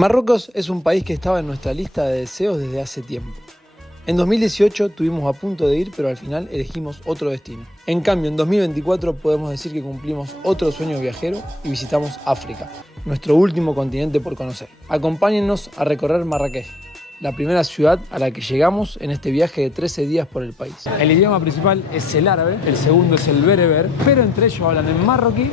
Marruecos es un país que estaba en nuestra lista de deseos desde hace tiempo. En 2018 estuvimos a punto de ir, pero al final elegimos otro destino. En cambio, en 2024 podemos decir que cumplimos otro sueño viajero y visitamos África, nuestro último continente por conocer. Acompáñennos a recorrer Marrakech, la primera ciudad a la que llegamos en este viaje de 13 días por el país. El idioma principal es el árabe, el segundo es el bereber, pero entre ellos hablan en marroquí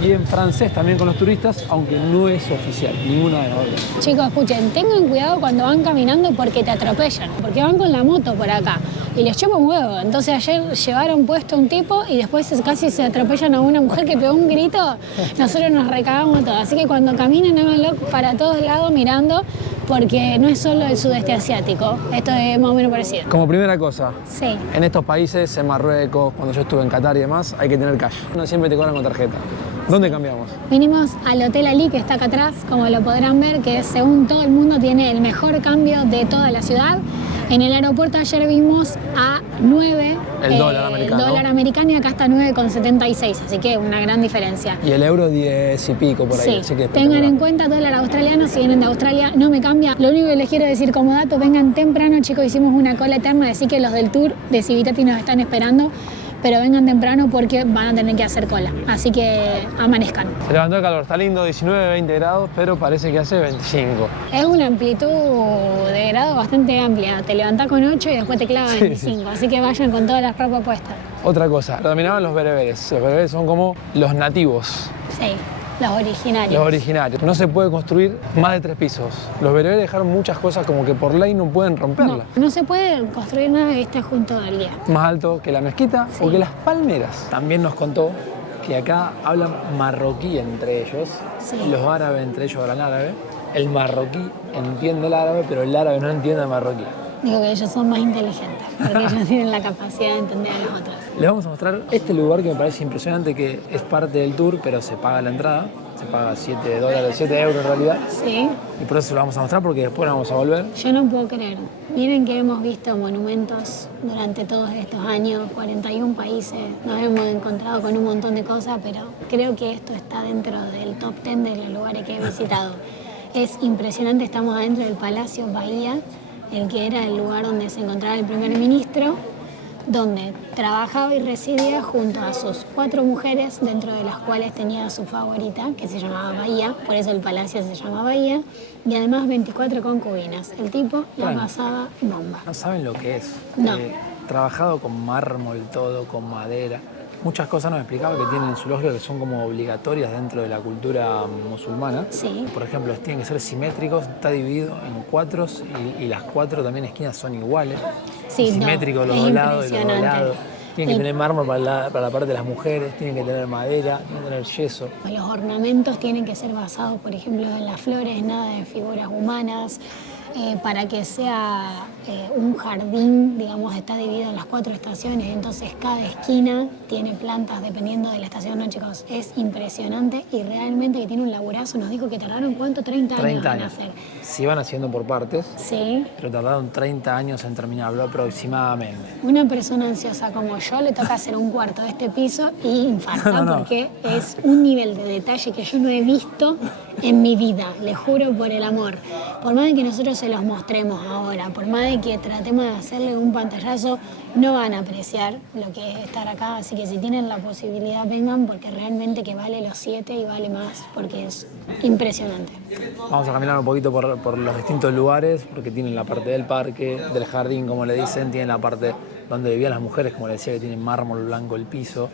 y en francés también con los turistas, aunque no es oficial, ninguna de las dos. Chicos, escuchen, tengan cuidado cuando van caminando porque te atropellan, porque van con la moto por acá y les chupa un huevo. Entonces ayer llevaron puesto un tipo y después casi se atropellan a una mujer que pegó un grito, nosotros nos recagamos todos. Así que cuando caminen háganlo para todos lados mirando, porque no es solo el sudeste asiático, esto es más o menos parecido. Como primera cosa, Sí. en estos países, en Marruecos, cuando yo estuve en Qatar y demás, hay que tener cash. No siempre te cobran con tarjeta. ¿Dónde cambiamos? Vinimos al Hotel Ali, que está acá atrás, como lo podrán ver, que según todo el mundo tiene el mejor cambio de toda la ciudad. En el aeropuerto ayer vimos a 9 El dólar americano. El dólar americano y acá está 9,76, así que una gran diferencia. Y el euro 10 y pico por ahí, Sí, así que tengan en cuenta dólar australiano, si vienen de Australia no me cambia. Lo único que les quiero decir como dato, vengan temprano, chicos, hicimos una cola eterna, así que los del tour de Civitati nos están esperando, pero vengan temprano porque van a tener que hacer cola, así que amanezcan. Se levantó el calor, está lindo, 19, 20 grados, pero parece que hace 25. Es una amplitud de grado bastante amplia, te levantás con 8 y después te clava 25, así que vayan con todas las ropas puestas. Otra cosa, lo dominaban los bereberes. Los bereberes son como los nativos. Sí, los originarios. Los originarios. No se puede construir más de 3 pisos. Los bereberes dejaron muchas cosas como que por ley no pueden romperla. No se puede construir nada que esté junto al guía. Más alto que la mezquita Sí. o que las palmeras. También nos contó que acá hablan marroquí entre ellos. Sí. Los árabes entre ellos hablan árabe. El marroquí entiende el árabe, pero el árabe no entiende el marroquí. Digo que ellos son más inteligentes, porque ellos tienen la capacidad de entender a los otros. Les vamos a mostrar este lugar que me parece impresionante, que es parte del tour, pero se paga la entrada. Se paga 7 dólares, 7 euros en realidad. Sí, Y por eso se lo vamos a mostrar, porque después lo vamos a volver. yo no puedo creer. Miren que hemos visto monumentos durante todos estos años, 41 países, nos hemos encontrado con un montón de cosas, pero creo que esto está dentro del top 10 de los lugares que he visitado. Es impresionante, estamos adentro del Palacio Bahía, el que era el lugar donde se encontraba el primer ministro, donde trabajaba y residía junto a sus 4 mujeres, dentro de las cuales tenía a su favorita, que se llamaba Bahía, por eso el palacio se llama Bahía, y además 24 concubinas. El tipo la Bueno. pasaba bomba. No saben lo que es. No. Trabajado con mármol todo, con madera. Muchas cosas nos explicaba que tienen en su lógica que son como obligatorias dentro de la cultura musulmana. Sí. Por ejemplo, tienen que ser simétricos, está dividido en 4 y las 4 también esquinas son iguales. Sí, Y no, simétricos los es dos lados y los dos impresionante. lados. Tienen que tener mármol para la parte de las mujeres, tienen que tener madera, tienen que tener yeso. Los ornamentos tienen que ser basados, por ejemplo, en las flores, nada de figuras humanas. Para que sea un jardín, digamos, está dividido en las 4 estaciones, entonces cada esquina tiene plantas dependiendo de la estación, ¿no, chicos? Es impresionante y realmente que tiene un laburazo. Nos dijo que tardaron, ¿cuánto? 30 años 30 en años. hacer. Se iban haciendo por partes, Sí. pero tardaron 30 años en terminarlo aproximadamente. Una persona ansiosa como yo le toca hacer un cuarto de este piso y infarta No. porque es un nivel de detalle que yo no he visto en mi vida, le juro por el amor. Por más de que nosotros se los mostremos ahora, por más de que tratemos de hacerle un pantallazo, no van a apreciar lo que es estar acá. Así que si tienen la posibilidad, vengan, porque realmente que vale los 7 y vale más, porque es impresionante. Vamos a caminar un poquito por los distintos lugares, porque tienen la parte del parque, del jardín, como le dicen, tienen la parte donde vivían las mujeres, como le decía, que tienen mármol blanco el piso,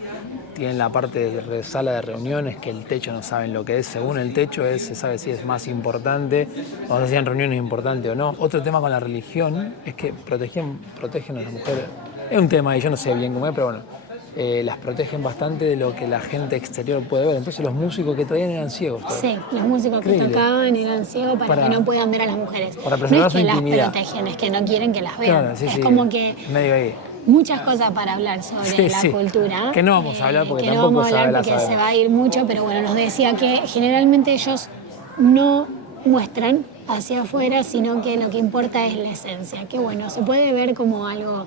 tienen la parte de sala de reuniones, que el techo no saben lo que es, según el techo se sabe si es más importante, o si hacían reuniones importantes o no. Otro tema con la religión es que protegen a las mujeres, es un tema y yo no sé bien cómo es, pero bueno, las protegen bastante de lo que la gente exterior puede ver. Entonces los músicos que traían eran ciegos. Sí, los músicos que Increíble. tocaban eran ciegos para que no puedan ver a las mujeres. Para No preservar es su que las intimidad. protegen, es que no quieren que las vean. Claro, sí, es sí, como que medio ahí. muchas cosas para hablar sobre Sí, la sí. cultura. Que no vamos a hablar porque que no tampoco vamos a hablar sabe la porque sabe. se va a ir mucho, pero bueno, nos decía que generalmente ellos no muestran hacia afuera, sino que lo que importa es la esencia. Que bueno, se puede ver como algo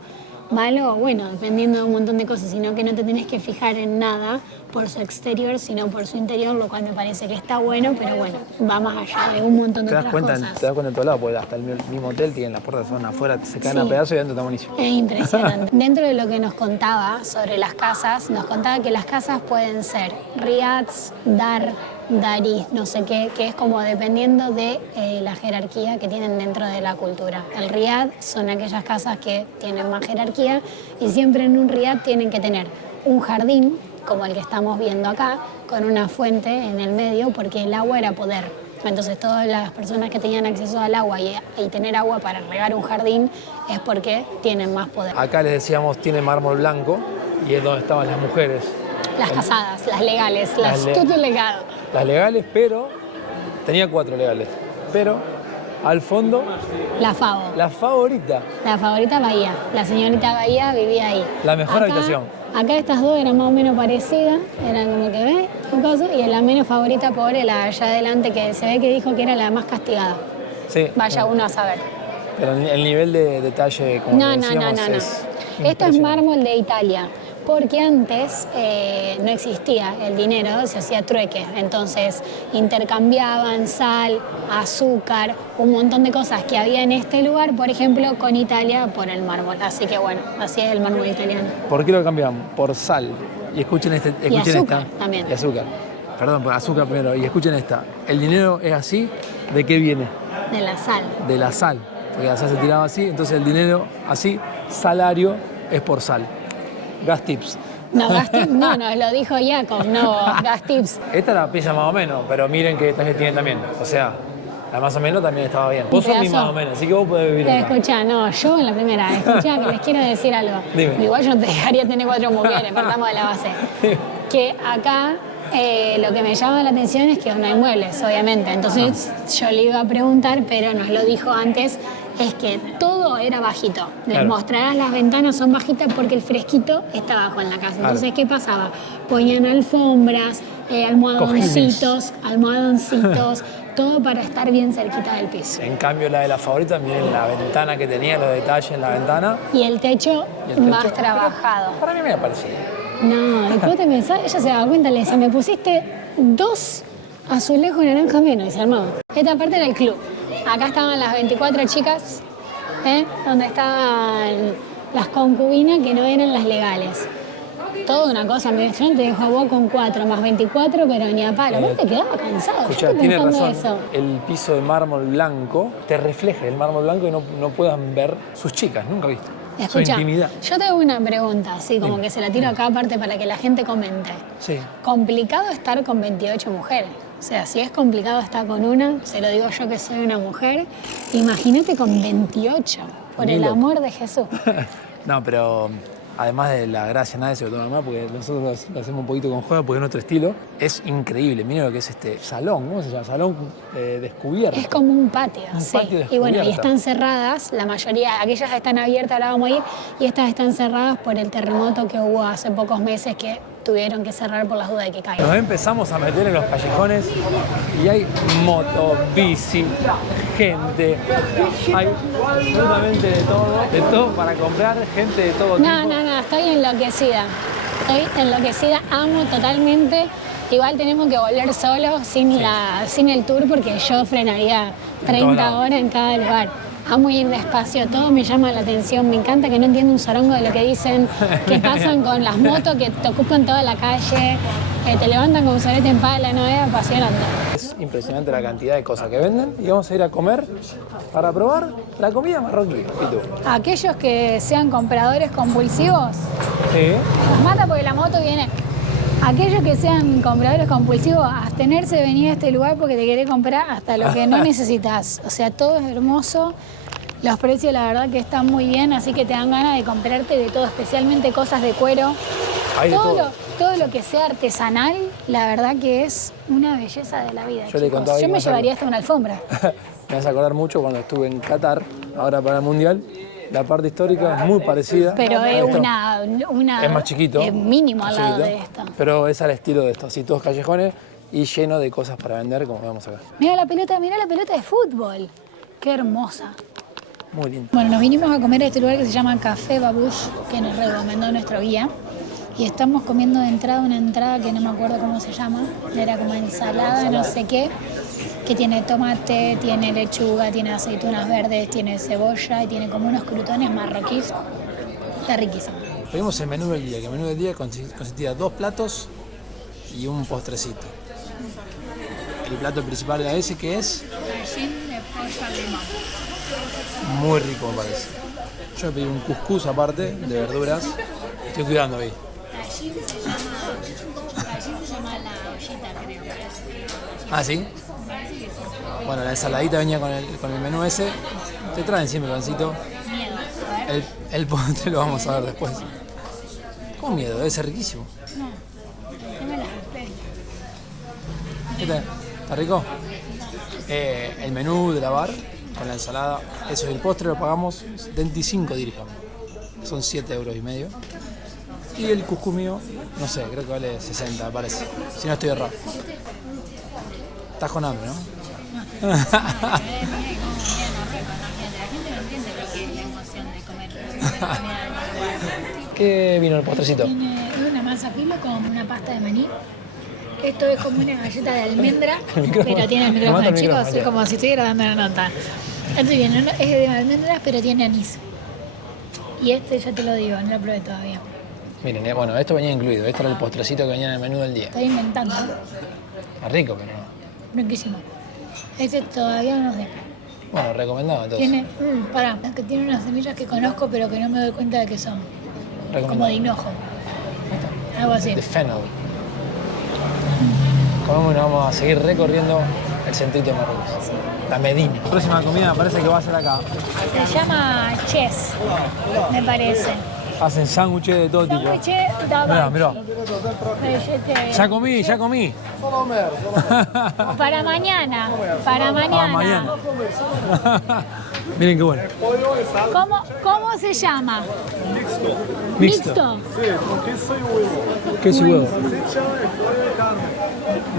malo o bueno, dependiendo de un montón de cosas, sino que no te tenés que fijar en nada por su exterior, sino por su interior, lo cual me parece que está bueno, pero bueno, va más allá de un montón de otras cosas. Te das cuenta en todos lados, porque hasta el mismo hotel tienen las puertas son afuera, se caen a pedazos y adentro está buenísimo. Es impresionante. Dentro de lo que nos contaba sobre las casas, nos contaba que las casas pueden ser riads, daris, no sé qué, que es como dependiendo de la jerarquía que tienen dentro de la cultura. El riad son aquellas casas que tienen más jerarquía y siempre en un riad tienen que tener un jardín, como el que estamos viendo acá, con una fuente en el medio, porque el agua era poder. Entonces todas las personas que tenían acceso al agua y tener agua para regar un jardín es porque tienen más poder. Acá les decíamos tiene mármol blanco y es donde estaban las mujeres. Las casadas, las legales, todo legado. Las legales, pero tenía 4 legales. Pero al fondo, la Favo. La favorita. La favorita Bahía. La señorita Bahía vivía ahí. La mejor habitación. Acá estas dos eran más o menos parecidas, eran como que ve, un caso, y la menos favorita, pobre, la allá adelante, que se ve que dijo que era la más castigada. Sí. Vaya uno a saber. Pero el nivel de detalle, como decíamos, es esto es mármol de Italia. Porque antes no existía el dinero, se hacía trueque. Entonces intercambiaban sal, azúcar, un montón de cosas que había en este lugar, por ejemplo, con Italia por el mármol. Así que bueno, así es el mármol italiano. ¿Por qué lo cambiaban? Por sal. Y escuchen, y azúcar esta. También. Y azúcar. Perdón, por azúcar primero. Y escuchen esta. ¿El dinero es así? ¿De qué viene? De la sal. De la sal. Porque la sal se tiraba así, entonces el dinero así, salario, es por sal. Gas tips. No, gas tips no, lo dijo Jacob, no, gas tips. Esta la pilla más o menos, pero miren qué detalle tiene también. O sea, la más o menos también estaba bien. Vos sos mi más o menos, así que vos podés vivir acá. Escuchá, no, yo en la primera, escuchá, que les quiero decir algo. Dime. Igual yo no te dejaría tener 4 mujeres, partamos de la base. Que acá lo que me llama la atención es que no hay muebles, obviamente. Entonces yo le iba a preguntar, pero nos lo dijo antes, es que todo era bajito. Les mostrarás, las ventanas son bajitas porque el fresquito está abajo en la casa. Entonces, ¿qué pasaba? Ponían alfombras, almohadoncitos, todo para estar bien cerquita del piso. En cambio, la de la favorita, miren la ventana que tenía, los detalles en la ventana. Y el techo más trabajado. Para mí me parecía. No, después te pensás, ella se daba cuenta, le decía, me pusiste 2 azulejos naranja menos, dice hermano. Esta parte era el club. Acá estaban las 24 chicas, donde estaban las concubinas que no eran las legales. Toda una cosa, yo te dejo a vos con 4 más 24, pero ni a palo. Vos te quedabas cansado. Escuchá, tiene razón. El piso de mármol blanco te refleja el mármol blanco y no puedan ver sus chicas, nunca viste. Su intimidad. Yo tengo una pregunta, así como que se la tiro acá aparte para que la gente comente. Sí. Complicado estar con 28 mujeres. O sea, si es complicado estar con una, se lo digo yo que soy una mujer, imagínate con 28, por el amor de Jesús. No, pero además de la gracia, nadie se lo toma más, porque nosotros lo hacemos un poquito con juego, porque es nuestro estilo. Es increíble, miren lo que es este salón, ¿cómo se llama? Salón descubierto. Es como un patio, sí. Y bueno, y están cerradas, la mayoría, aquellas están abiertas, ahora vamos a ir, y estas están cerradas por el terremoto que hubo hace pocos meses que tuvieron que cerrar por las dudas de que caiga. Nos empezamos a meter en los callejones y hay moto, bici, gente, hay absolutamente de todo para comprar, gente de todo tipo. No, estoy enloquecida, amo totalmente. Igual tenemos que volver solos, sin el tour, porque yo frenaría 30 horas en cada lugar. Amo ir despacio, todo me llama la atención, me encanta que no entiendo un sorongo de lo que dicen, que pasan con las motos que te ocupan toda la calle, que te levantan con un solete en pala, no es apasionante. Es impresionante la cantidad de cosas que venden y vamos a ir a comer para probar la comida marroquí. ¿Y tú? Aquellos que sean compradores compulsivos, los mata porque la moto viene. Aquellos que sean compradores compulsivos, abstenerse de venir a este lugar porque te querés comprar hasta lo que no necesitas. O sea, todo es hermoso, los precios la verdad que están muy bien, así que te dan ganas de comprarte de todo, especialmente cosas de cuero. Todo lo que sea artesanal, la verdad que es una belleza de la vida. Yo me llevaría hasta una alfombra. Me vas a acordar mucho cuando estuve en Qatar, ahora para el Mundial. La parte histórica es muy parecida. Pero es es más chiquito. Es mínimo al lado de esto. Pero es al estilo de esto, así todos callejones y lleno de cosas para vender, como vemos acá. Mira la pelota de fútbol. Qué hermosa. Muy lindo. Bueno, nos vinimos a comer a este lugar que se llama Café Babush, que nos recomendó nuestro guía. Y estamos comiendo de entrada una entrada que no me acuerdo cómo se llama. Era como ensalada, no sé qué, que tiene tomate, tiene lechuga, tiene aceitunas verdes, tiene cebolla y tiene como unos crutones marroquíes. Está riquísimo. Pedimos el menú del día, que el menú del día consistía de 2 platos y un postrecito. El plato principal era ese, que es Tajín de pollo al limón. muy rico, me parece. Yo me pedí un cuscús aparte, de verduras. Estoy cuidando ahí. Tajín se llama la ollita, creo. ¿Ah, sí? Bueno, la ensaladita venía con el menú ese. Te traen siempre pancito. Miedo. A ver. El postre lo vamos a ver después. ¿Cómo miedo? Debe ser riquísimo. No. No me las respeto. ¿Qué tal? ¿Está rico? El menú de la bar con la ensalada, eso y el postre lo pagamos 75 dirham. Son 7,5 €. Y el cuscús mío, no sé, creo que vale 60, me parece. Si no estoy errado. Estás con hambre, ¿no? La gente no entiende lo que es la emoción de comer comida de lugar. ¿Qué vino el postrecito? Tiene una masa filo con una pasta de maní. Esto es como una galleta de almendra, pero tiene el Me mata micrófono, el chicos, micrófono, es como si estuviera dando una nota. Esto viene, es de almendras, pero tiene anís. Y este ya te lo digo, no lo probé todavía. Miren, bueno, esto venía incluido. Esto era el postrecito que venía en el menú del día. Estoy inventando. Está rico, pero no. Riquísimo. Este todavía no sé. Bueno, recomendado entonces. Tiene, pará, es que tiene unas semillas que conozco, pero que no me doy cuenta de que son. Recomendado. Como de hinojo. Algo así. De fennel. Comemos y nos vamos a seguir recorriendo el centrito de Marruecos. La Medina. La próxima comida me parece que va a ser acá. Se llama ches, me parece. Hacen sándwiches de todo tipo. Sándwich Mirá, mirá. Ya comí, ya comí. Para mañana, para mañana. Mañana. Miren qué bueno. ¿Cómo se llama? Mixto. Queso y huevo.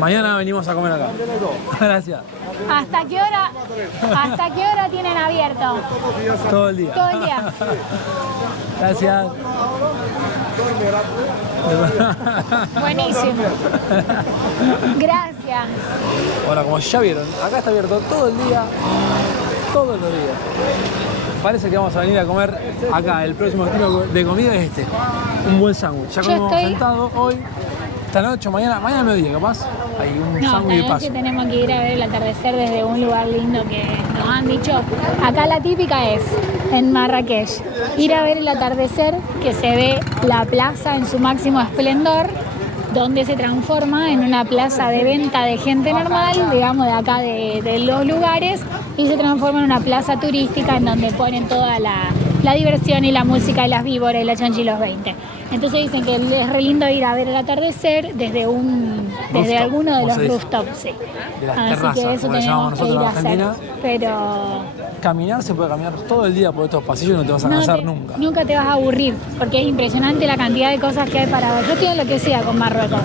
Mañana venimos a comer acá. Gracias. ¿Hasta qué hora tienen abierto? Todo el día. Todo el día. Gracias. Buenísimo. Gracias. Bueno, como ya vieron, acá está abierto todo el día, todos los días. Parece que vamos a venir a comer acá. El próximo destino de comida es este. Un buen sándwich. Ya comimos sentado hoy. Esta noche, mañana al mediodía, capaz. Hay un sándwich de esta paso. noche tenemos que ir a ver el atardecer desde un lugar lindo que nos han dicho. Acá la típica es, en Marrakech, ir a ver el atardecer, que se ve la plaza en su máximo esplendor, donde se transforma en una plaza de venta de gente normal, digamos de acá de los lugares, y se transforma en una plaza turística en donde ponen toda la diversión y la música y las víboras y la chanchi y los 20. Entonces dicen que es re lindo ir a ver el atardecer desde alguno de los rooftops, sí. De las Así terrazas, que eso como le llamamos tenemos que ir nosotros a en hacer. Argentina. Pero Caminar se puede caminar todo el día por estos pasillos y no te vas a cansar nunca. Nunca te vas a aburrir, porque es impresionante la cantidad de cosas que hay para ver. Yo estoy enloquecida con Marruecos.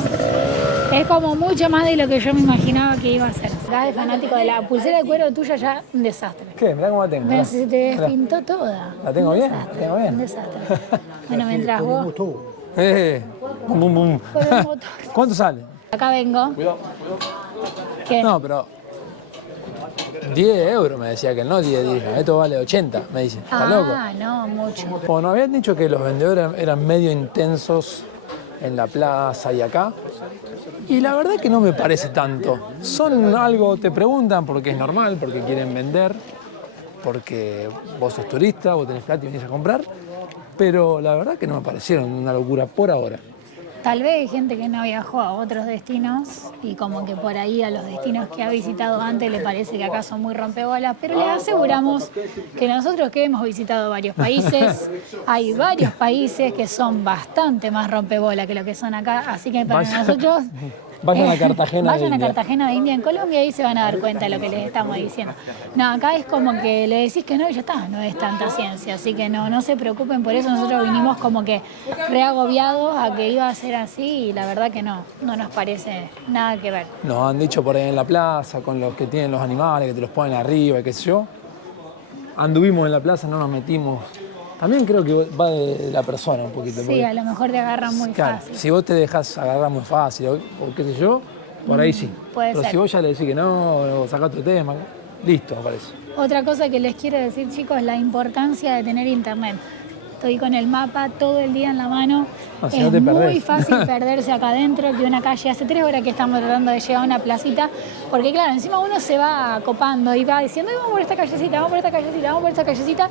Es como mucho más de lo que yo me imaginaba que iba a ser. Acá de fanático de la pulsera de cuero tuya ya un desastre. ¿Qué? Mirá cómo la tengo. Pero se te despintó toda. ¿La tengo Un bien? desastre, ¿La tengo bien? Un desastre. Bueno, mientras vos... Bum, bum, bum. Con el motor. ¿Cuánto sale? Acá vengo. ¿Qué? No, pero 10 € me decía que no 10 dirham. Esto vale 80, me dice. ¿Está loco? No, mucho. Bueno, habían dicho que los vendedores eran medio intensos en la plaza y acá. Y la verdad que no me parece tanto. Son algo, te preguntan porque es normal, porque quieren vender, porque vos sos turista, vos tenés plata y venís a comprar. Pero la verdad que no me parecieron una locura por ahora. Tal vez hay gente que no viajó a otros destinos y como que por ahí a los destinos que ha visitado antes le parece que acá son muy rompebolas, pero les aseguramos que nosotros que hemos visitado varios países, hay varios países que son bastante más rompebolas que lo que son acá, así que para nosotros... Vayan a Cartagena de Vayan India. a Cartagena de India en Colombia y se van a dar cuenta de lo que les estamos diciendo. No, acá es como que le decís que no y ya está, no es tanta ciencia, así que no se preocupen por eso. Nosotros vinimos como que reagobiados a que iba a ser así y la verdad que no nos parece nada que ver. Nos han dicho por ahí en la plaza, con los que tienen los animales, que te los ponen arriba y qué sé yo. anduvimos en la plaza, no nos metimos. También creo que va de la persona un poquito. Sí, porque, a lo mejor te agarran muy claro, fácil. si vos te dejás agarrar muy fácil o qué sé yo, por ahí sí. puede Pero ser. si vos ya le decís que no, o sacás otro tema, listo, me parece. Otra cosa que les quiero decir, chicos, es la importancia de tener internet. Estoy con el mapa todo el día en la mano. No, si es no te muy perdés. fácil perderse acá adentro de una calle. Hace 3 horas que estamos tratando de llegar a una placita, porque claro, encima uno se va copando y va diciendo, "Ay, vamos por esta callecita, vamos por esta callecita, vamos por esta callecita",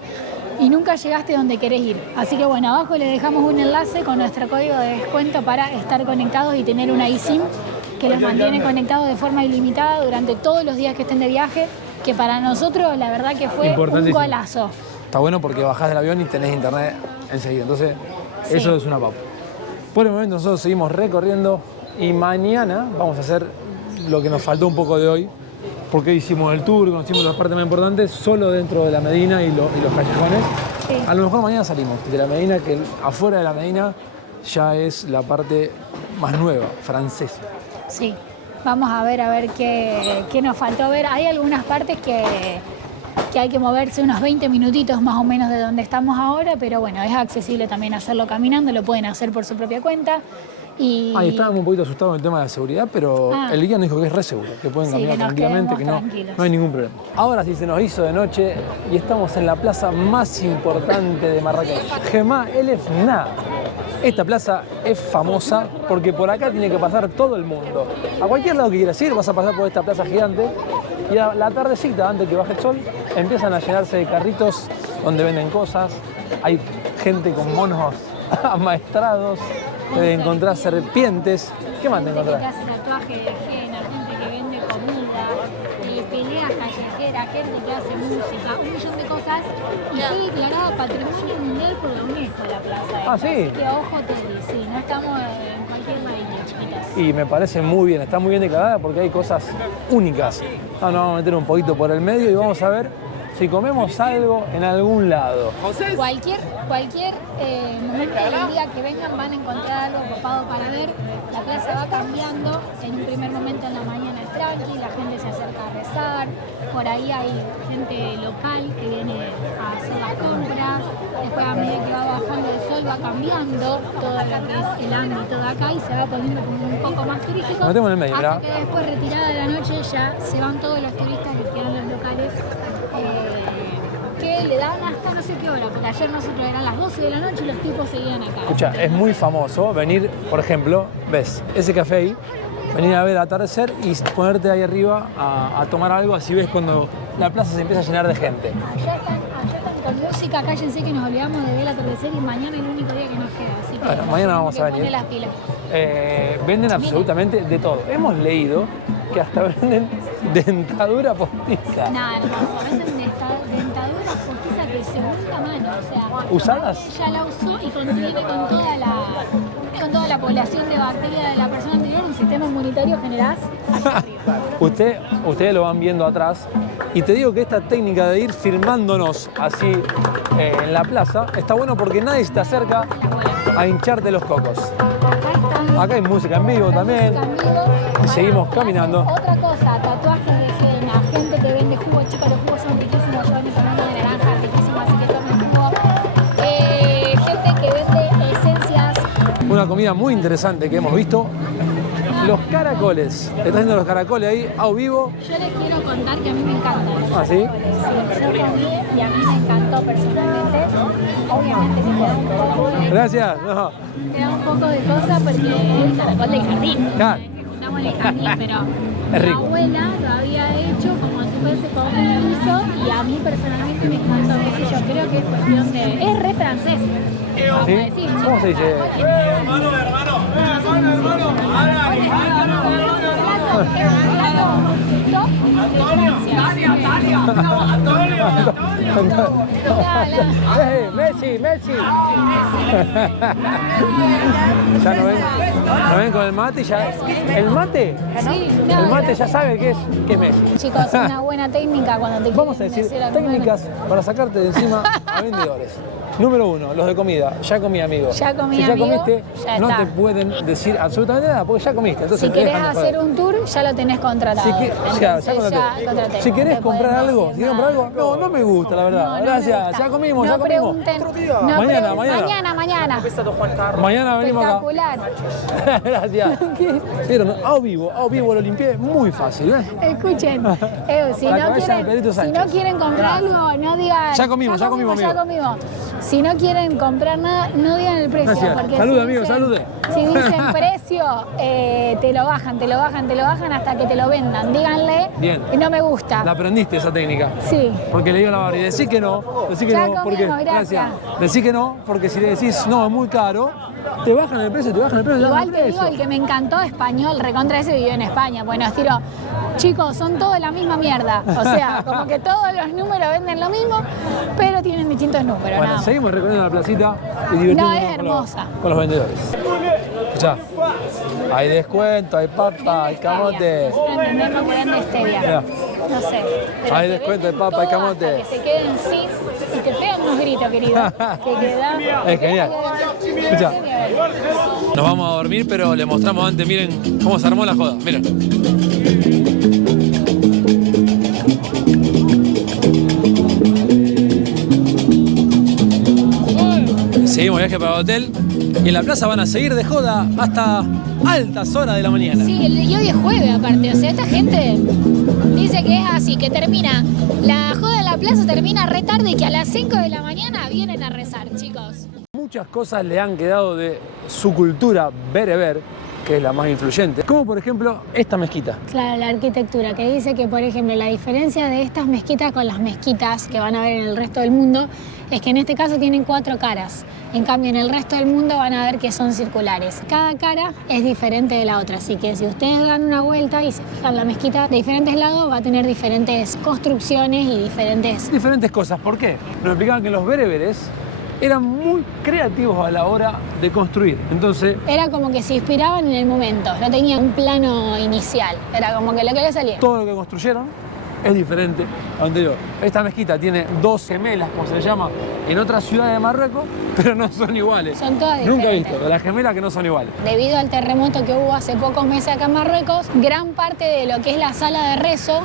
y nunca llegaste donde querés ir. Así que bueno, abajo les dejamos un enlace con nuestro código de descuento para estar conectados y tener una eSIM que los mantiene conectados de forma ilimitada durante todos los días que estén de viaje, que para nosotros la verdad que fue un Importantísimo. golazo. Está bueno porque bajás del avión y tenés internet enseguida. Entonces, Sí. eso es una papa. Por el momento nosotros seguimos recorriendo y mañana vamos a hacer lo que nos faltó un poco de hoy, porque hicimos el tour, conocimos las partes más importantes solo dentro de la Medina y los callejones. Sí. A lo mejor mañana salimos de la Medina, que afuera de la Medina ya es la parte más nueva, francesa. Sí, vamos a ver qué nos faltó ver. Hay algunas partes que hay que moverse unos 20 minutitos más o menos de donde estamos ahora, pero bueno, es accesible también hacerlo caminando, lo pueden hacer por su propia cuenta. Y Ahí estábamos un poquito asustados con el tema de la seguridad, pero el guía nos dijo que es re seguro, que pueden Sí, caminar que nos tranquilamente, que quedemos no, tranquilos. no hay ningún problema. Ahora sí se nos hizo de noche y estamos en la plaza más importante de Marrakech, Gemá El Efna. Esta plaza es famosa porque por acá tiene que pasar todo el mundo. A cualquier lado que quieras ir vas a pasar por esta plaza gigante y a la tardecita, antes que baje el sol, empiezan a llenarse de carritos donde venden cosas. Hay gente con monos amaestrados, te encontrás serpientes. ¿Qué más te gente que te encontrás? hace tatuaje de henna, gente que vende comida, peleas callejeras, gente que hace música, un millón de cosas. Y fue declarada Patrimonio Mundial por la UNESCO la plaza. Ah, ¿sí? Así que ojo, Teddy, sí, no estamos en cualquier marina, chiquitas. Y me parece muy bien, está muy bien declarada porque hay cosas únicas. Ahora nos vamos a meter un poquito por el medio y vamos a ver si comemos algo en algún lado. Cualquier momento del día que vengan van a encontrar algo copado para ver. La plaza va cambiando. En un primer momento en la mañana es tranqui, la gente se acerca a rezar. Por ahí hay gente local que viene a hacer las compras. Después a medida que va bajando el sol va cambiando todo lo que es el ámbito de acá y se va poniendo como un poco más turístico. Nos metemos en el medio, hasta mirá. que después retirada de la noche ya se van todos los turistas que quedan los locales. Que le dan hasta no sé qué hora, porque ayer nosotros eran las 12 de la noche y los tipos seguían acá. Escucha, es muy famoso venir, por ejemplo, ves ese café ahí, venir a ver el atardecer y ponerte ahí arriba a tomar algo, así ves cuando la plaza se empieza a llenar de gente. Allá están con música, cállense que nos olvidamos de ver el atardecer y mañana es el único día que nos queda. Así que Bueno, mañana vamos a venir. Pone las pilas. Venden absolutamente de todo. Hemos leído que hasta venden dentadura postiza. Nada, hermoso. Venden dentaduras postizas de segunda mano. O sea, ¿Usadas? ella la usó y contiene con toda la población de bacterias de la persona anterior un sistema inmunitario general hacia arriba. Ustedes lo van viendo atrás y te digo que esta técnica de ir filmándonos así en la plaza está bueno porque nadie se te acerca a hincharte los cocos. Acá hay música en vivo también. Y seguimos caminando. Otra cosa, tatuajes de henna, gente que vende jugos, chicos, los jugos son riquísimos, yo vendo tomando de naranja, riquísimo, así que tomen jugo. Gente que vende esencias. Una comida muy interesante que hemos visto. Los caracoles. Te estás viendo los caracoles ahí a vivo. Yo les quiero contar que a mí me encantan los ¿Ah, sí? caracoles. Sí, yo comí y a mí me encantó personalmente. Obviamente que me da un poco de... Gracias. No. Me da un poco de cosa porque es el caracol del jardín. Claro. Que juntamos en el jardín, pero Es mi rico. abuela lo había hecho como si fuese con un guiso y a mí personalmente me encantó. Qué sé yo, creo que es cuestión de... Es re francés. Vamos ¿Sí? a decir, ¿Cómo se dice? Messi, Messi. Ya no ven con el mate y ya. ¿El mate? Sí, El mate ya sabe que es Messi. Chicos, una buena técnica cuando te Vamos a quieren decir a comer. técnicas para sacarte de encima a vendedores. Número 1, los de comida. Ya comí, amigo. Ya comí, si ya amigo, comiste, ya no está. te pueden decir absolutamente nada porque ya comiste. Entonces Si te querés dejan de hacer joder. un tour, ya lo tenés contratado. Ya contraté. Si querés comprar algo, si comprar algo, no me gusta, la verdad. No, no me Gracias, gusta. ya comimos, No ya comimos. pregunten. Mañana. Mañana. Mañana venimos acá. Espectacular. Gracias. Vieron, a vivo lo limpié muy fácil, ¿ves? Escuchen, si, Para que no vayan a Pedrito quieren, si Sánchez. no quieren comprar algo, no digan. Ya comimos, amigo. Si no quieren comprar nada, no digan el precio. Gracias. Porque Salude, si amigo, dicen, salude. Si dicen precio, te lo bajan hasta que te lo vendan. Díganle, Bien. no me gusta. La aprendiste esa técnica. Sí. Porque le digo a la Barbie, decí que no, Ya porque comimos, gracias. Decí que no, porque si le decís no, es muy caro, te bajan el precio, Igual te digo, el que me encantó español, recontra ese vivió en España. Bueno, estiro, chicos, son todos la misma mierda. O sea, como que todos los números venden lo mismo, pero tienen distintos números. Bueno, nada. seguimos recorriendo la placita y divertirnos No, es hermosa. con los vendedores. Escuchá, hay descuento, hay papa, hay camote. No entendés cómo vende stevia. Mira. No sé. Pero Hay te descuento de venden papa y todo camote. hasta que se queden sin y te pegan unos gritos, querido. Que queda. Es genial. Escuchá. Nos vamos a dormir, pero le mostramos antes, miren cómo se armó la joda. Miren. Seguimos viaje para el hotel y en la plaza van a seguir de joda hasta altas horas de la mañana. Sí, y hoy es jueves aparte. O sea, esta gente dice que es así, que termina. La joda en la plaza termina re tarde y que a las 5 de la mañana vienen a rezar, chicos. Muchas cosas le han quedado de su cultura bereber, que es la más influyente, como por ejemplo esta mezquita. Claro, la arquitectura, que dice que, por ejemplo, la diferencia de estas mezquitas con las mezquitas que van a ver en el resto del mundo es que en este caso tienen 4 caras. En cambio, en el resto del mundo van a ver que son circulares. Cada cara es diferente de la otra, así que si ustedes dan una vuelta y se fijan la mezquita de diferentes lados, va a tener diferentes construcciones y Diferentes cosas. ¿Por qué? Nos explicaban que los bereberes eran muy creativos a la hora de construir. Entonces, Era como que se inspiraban en el momento, no tenían un plano inicial, era como que lo que le salía. todo lo que construyeron es diferente a lo anterior. Esta mezquita tiene 2 gemelas, como se le llama, en otra ciudad de Marruecos, pero no son iguales. Son todas Nunca he diferentes. visto de las gemelas que no son iguales. Debido al terremoto que hubo hace pocos meses acá en Marruecos, gran parte de lo que es la sala de rezo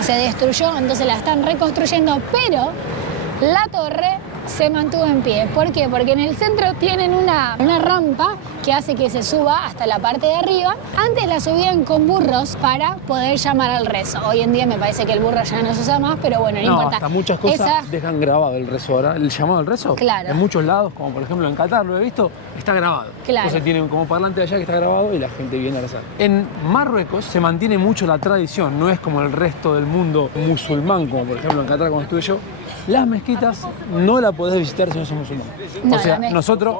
se destruyó, entonces la están reconstruyendo, pero la torre se mantuvo en pie. ¿Por qué? Porque en el centro tienen una rampa que hace que se suba hasta la parte de arriba. Antes la subían con burros para poder llamar al rezo. Hoy en día me parece que el burro ya no se usa más, pero bueno, no importa. Hasta muchas cosas Esa- dejan grabado el rezo ahora. El llamado al rezo, Claro. en muchos lados, como por ejemplo en Qatar, lo he visto, está grabado. Claro. Entonces tienen como parlante de allá que está grabado y la gente viene a rezar. En Marruecos se mantiene mucho la tradición, no es como el resto del mundo musulmán, como por ejemplo en Qatar cuando estuve yo. Las mezquitas no la podés visitar si no sos musulmán. No, o sea, la mezquita. nosotros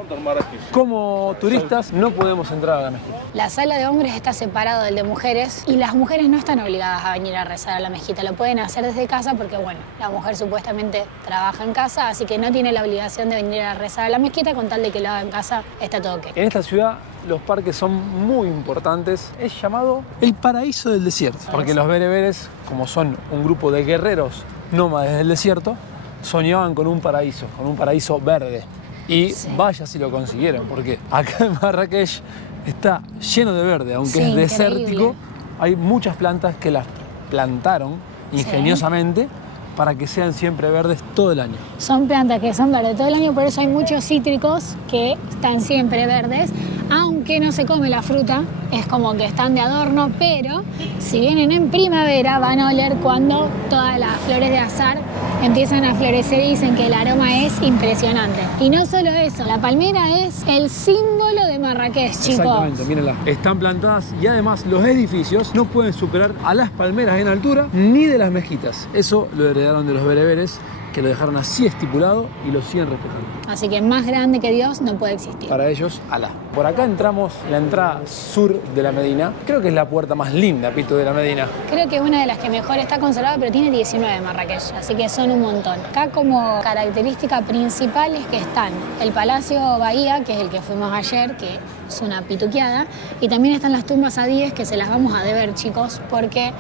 como turistas no podemos entrar a la mezquita. La sala de hombres está separada del de mujeres y las mujeres no están obligadas a venir a rezar a la mezquita. Lo pueden hacer desde casa porque, bueno, la mujer supuestamente trabaja en casa, así que no tiene la obligación de venir a rezar a la mezquita. Con tal de que lo haga en casa, está todo ok. En esta ciudad los parques son muy importantes. Es llamado el paraíso del desierto. Porque los bereberes, como son un grupo de guerreros nómades del desierto, soñaban con un paraíso verde. Y Sí. vaya si lo consiguieron, porque acá en Marrakech está lleno de verde, aunque Sí, es increíble. desértico, hay muchas plantas que las plantaron ingeniosamente para que sean siempre verdes todo el año. Son plantas que son verdes todo el año, por eso hay muchos cítricos que están siempre verdes, aunque no se come la fruta, es como que están de adorno, pero si vienen en primavera van a oler cuando todas las flores de azahar empiezan a florecer y dicen que el aroma es impresionante. Y no solo eso, la palmera es el símbolo de Marrakech, chicos. Exactamente, mírenla. Están plantadas y además los edificios no pueden superar a las palmeras en altura ni de las mezquitas. Eso lo heredaron de los bereberes, que lo dejaron así estipulado y lo siguen respetando. Así que más grande que Dios no puede existir. Para ellos, Alá. Por acá entramos la entrada sur de la Medina. Creo que es la puerta más linda, Pito, de la Medina. Creo que es una de las que mejor está conservada, pero tiene 19 Marrakech, así que son un montón. Acá como característica principal es que están el Palacio Bahía, que es el que fuimos ayer, que es una pituqueada, y también están las tumbas adíes, que se las vamos a deber, chicos, porque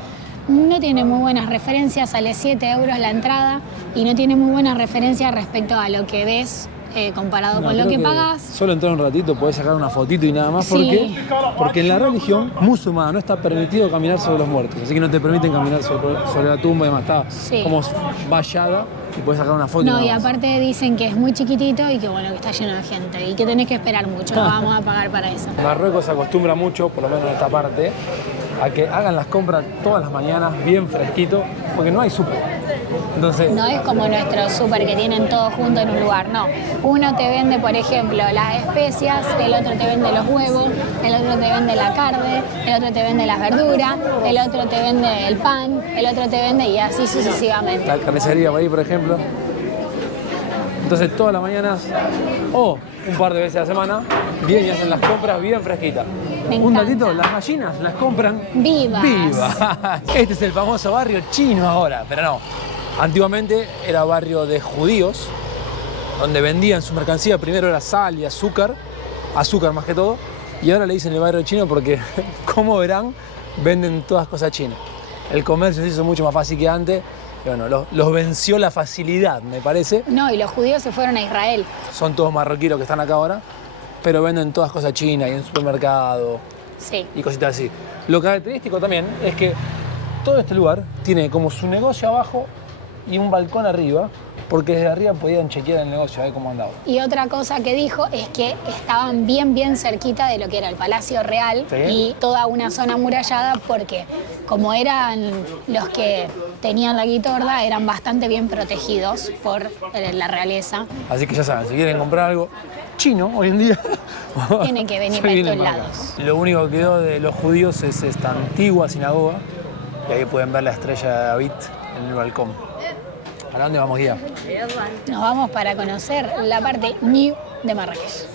no tiene muy buenas referencias, sale 7 euros la entrada y no tiene muy buenas referencias respecto a lo que ves comparado con lo que pagás. Solo entrar un ratito, podés sacar una fotito y nada más. Sí. ¿Por qué? Porque en la religión musulmana no está permitido caminar sobre los muertos. Así que no te permiten caminar sobre la tumba y demás. Está como vallada y podés sacar una foto. No, y y aparte dicen que es muy chiquitito y que bueno, que está lleno de gente y que tenés que esperar mucho, no vamos a pagar para eso. Marruecos se acostumbra mucho, por lo menos en esta parte, a que hagan las compras todas las mañanas bien fresquito, porque no hay súper. Entonces, No es como nuestro súper que tienen todo junto en un lugar, no. Uno te vende, por ejemplo, las especias, el otro te vende los huevos, el otro te vende la carne, el otro te vende las verduras, el otro te vende el pan, el otro te vende y así sucesivamente. la carnicería por ahí, por ejemplo. Entonces todas las mañanas o un par de veces a la semana vienen y hacen las compras bien fresquitas. Me Un encanta. ratito, las gallinas las compran Vivas. Este es el famoso barrio chino ahora, pero no. Antiguamente era barrio de judíos, donde vendían su mercancía. Primero era sal y azúcar más que todo. Y ahora le dicen el barrio chino porque, como verán, venden todas cosas chinas. El comercio se hizo mucho más fácil que antes. Y bueno, los venció la facilidad, me parece. No, y los judíos se fueron a Israel. Son todos marroquíes los que están acá ahora, pero venden todas cosas chinas y en supermercado Sí. y cositas así. Lo característico también es que todo este lugar tiene como su negocio abajo y un balcón arriba, porque desde arriba podían chequear el negocio, a ver cómo andaba. Y otra cosa que dijo es que estaban bien cerquita de lo que era el Palacio Real Sí. y toda una zona amurallada porque como eran los que tenían la guitorda, eran bastante bien protegidos por la realeza. Así que ya saben, si quieren comprar algo chino hoy en día, Tienen que venir se para vienen estos para acá. lados. Lo único que quedó de los judíos es esta antigua sinagoga y ahí pueden ver la estrella de David en el balcón. ¿Para dónde vamos, guía? Nos vamos para conocer la parte new de Marrakech.